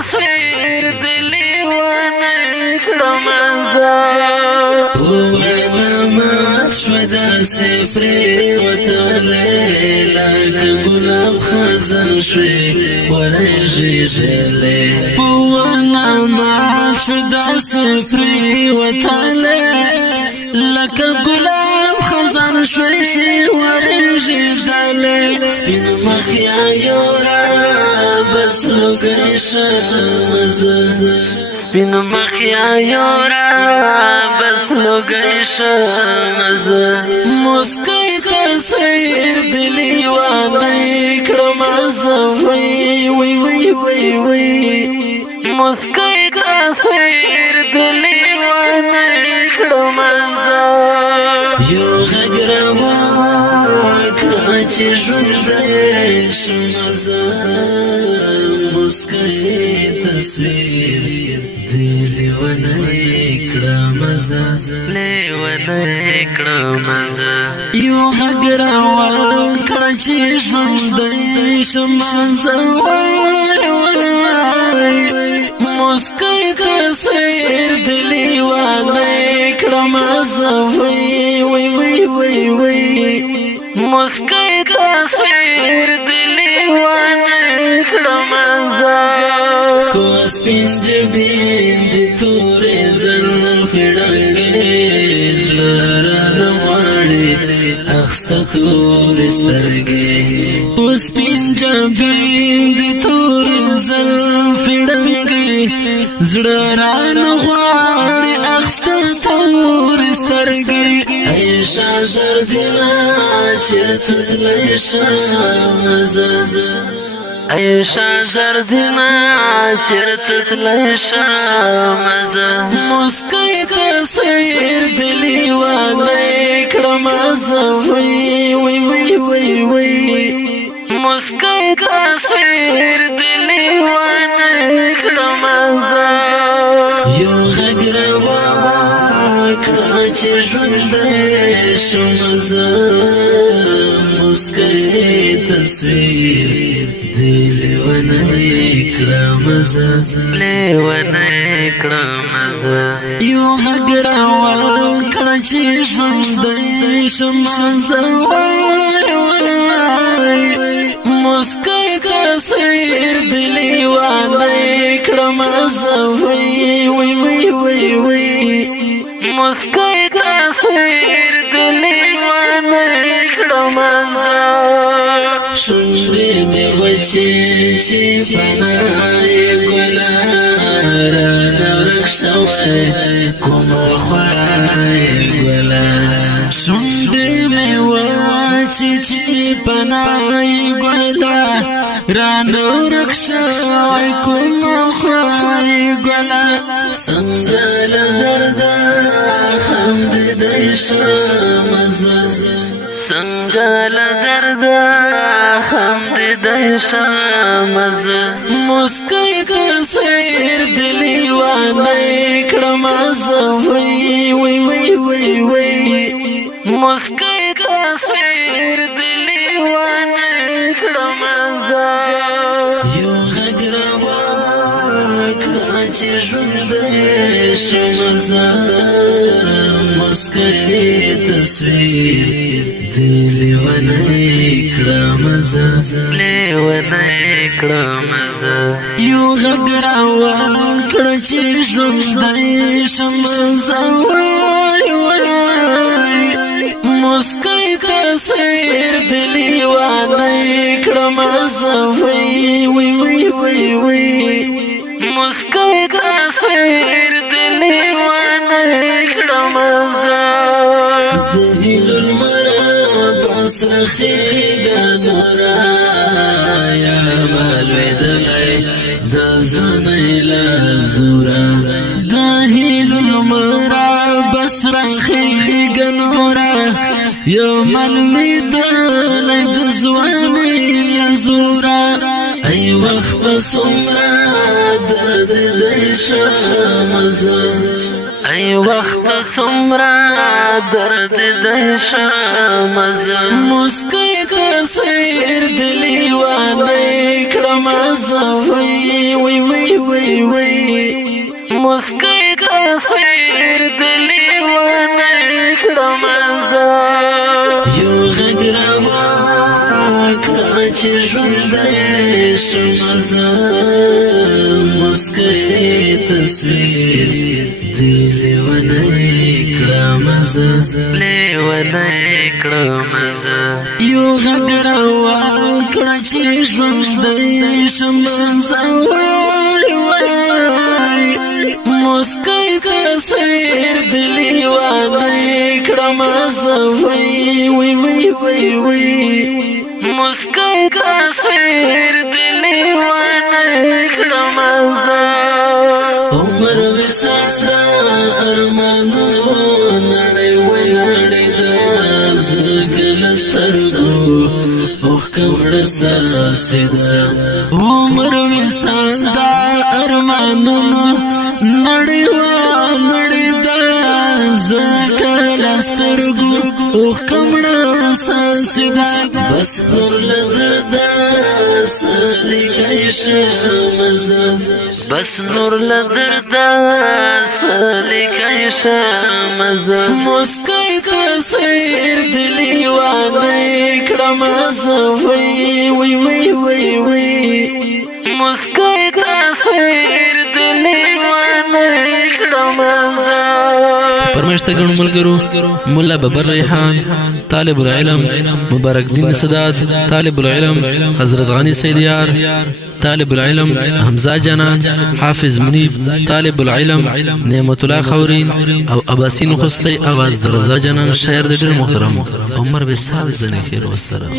تصویر دلی ونه کړم زه ونامات شوه داسې پرې وتلی لکه ګلاب خزان شوې ورژېدلی ونامات شوه داسې پرې وتلی لکه ګلاب خزان شوې ورژېدلی سپین مخ یا یوره بس لوګی شم زه سپین مخ یا یوره بس لوګی شم زه مسکی تصویر دلی ونه کړم زه وی وی وی وی وی مسکی تصویر دلی ونه کړم زه یو غږ راوکړه چې ژوندی شم زه مسکی تصویر دلی ونه کړم زه لیونه کړم زه یو غږ راوکړه چې ژوندی شم زه مسکی تصویر دلی ونه کړم زه وی وی وی وی وی مسکی تصویر دلی ونه کړم زه کو سپین جبین دی تورې زلفې ډنګې زړه رانه غواړي اخسته تورې سترګې کو سپین جبین دی تورې زلفې ډنګې زړه رانه غواړي اخسته تورې سترګې عیشه زرځینه چېرته تللی شم زه عیشه زرځینه چېرته تللی شم زه مسکی تصویر دلی ونه کړم زه وی وی وی وی وی مسکی تصویر دلی ونه کړم زه یو غږ راوکړه چې ژوندی شم زه مسکی تصویر دلی ونه کړم زه لیونه کړم زه یو غږ راوکړه چې ژوندی شم زه مسکی تصویر دلی ونه کړم زه وی وی وی وی وی مسکی تصویر دلی ونه کړم زه شونډې مې وچې چې پناه ګله رانه ورک شوی کومه خوا ګله شونډې مې وچې چې پناه ګله رانه ورک شوی کومه خوا ګله څنګه له درده خندېدی شم زه څنګه له درده خندېدی شم زه مسکی تصویر دلی ونه کړم زه وی وی وی وی وی مسکی تصویر دلی ونه کړم زه یو غږ راوکړه چې ژوندی شم زه مسکی تصویر دلی ونه کړم زه لیونه کړم زه یو غږ راوکړه چې ژوندی شم زه مسکی تصویر دلی ونه کړم زه وی وی وی وی وی مسکی تصویر دلی ونه کړم زه د هیلو لمره بسرخیږه نوره یا مالوېدلی د زونی له زوره د هیلو لمره بسرخیږه نوره یا مالوېدلی د ځوانۍ له زوره ای وخت به څومره دردېدی شم زه ای وخت څومره دردېدی شم زه مسکی تصویر دلی ونه کړم زه وی وی وی وی وی مسکی تصویر دلی ونه کړم زه یو غږ راکړه چې ژوندی شم زه مسکی تصویر دلی ونه کړم زه لیونه کړم زه یو غږ راکړه چې ژوندی شم زه مسکی تصویر دلی ونه کړم زه وی وی وی وی وی مسکی تصویر دلی ونه کړم زه عمر وساس دا ارمانو نړۍ ونړۍ دا زګل سترګو اوخ کمړ ساسدا عمر وساس دا ارمانو نړۍ ونړۍ دا زګل سترګو اوخ کمړ ساسدا بس نور لزدا سلیکای شمزه بس نور لدردا سلیکای شم زه مسکی تصویر دلی ونه کړم زه وی وی وی وی وی مسکی تصویر دلی ونه کړم زه پرمشته ګڼو ملګرو مولا ببر ریحان طالب العلم مبارک دین سداد طالب العلم حضرت غنی سیدیار طالب العلم حمزه جنان حافظ منیب طالب العلم نعمت الله خورین او اباسین خستی आवाज درزا جنان شاعر د ډېر محترم عمر وصال زنی خیر والسلام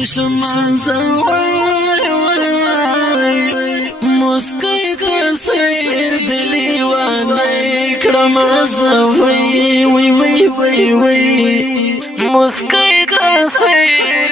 مسکی تصویر دلی ونه کړم زه وی وی وی وی مسکی تصویر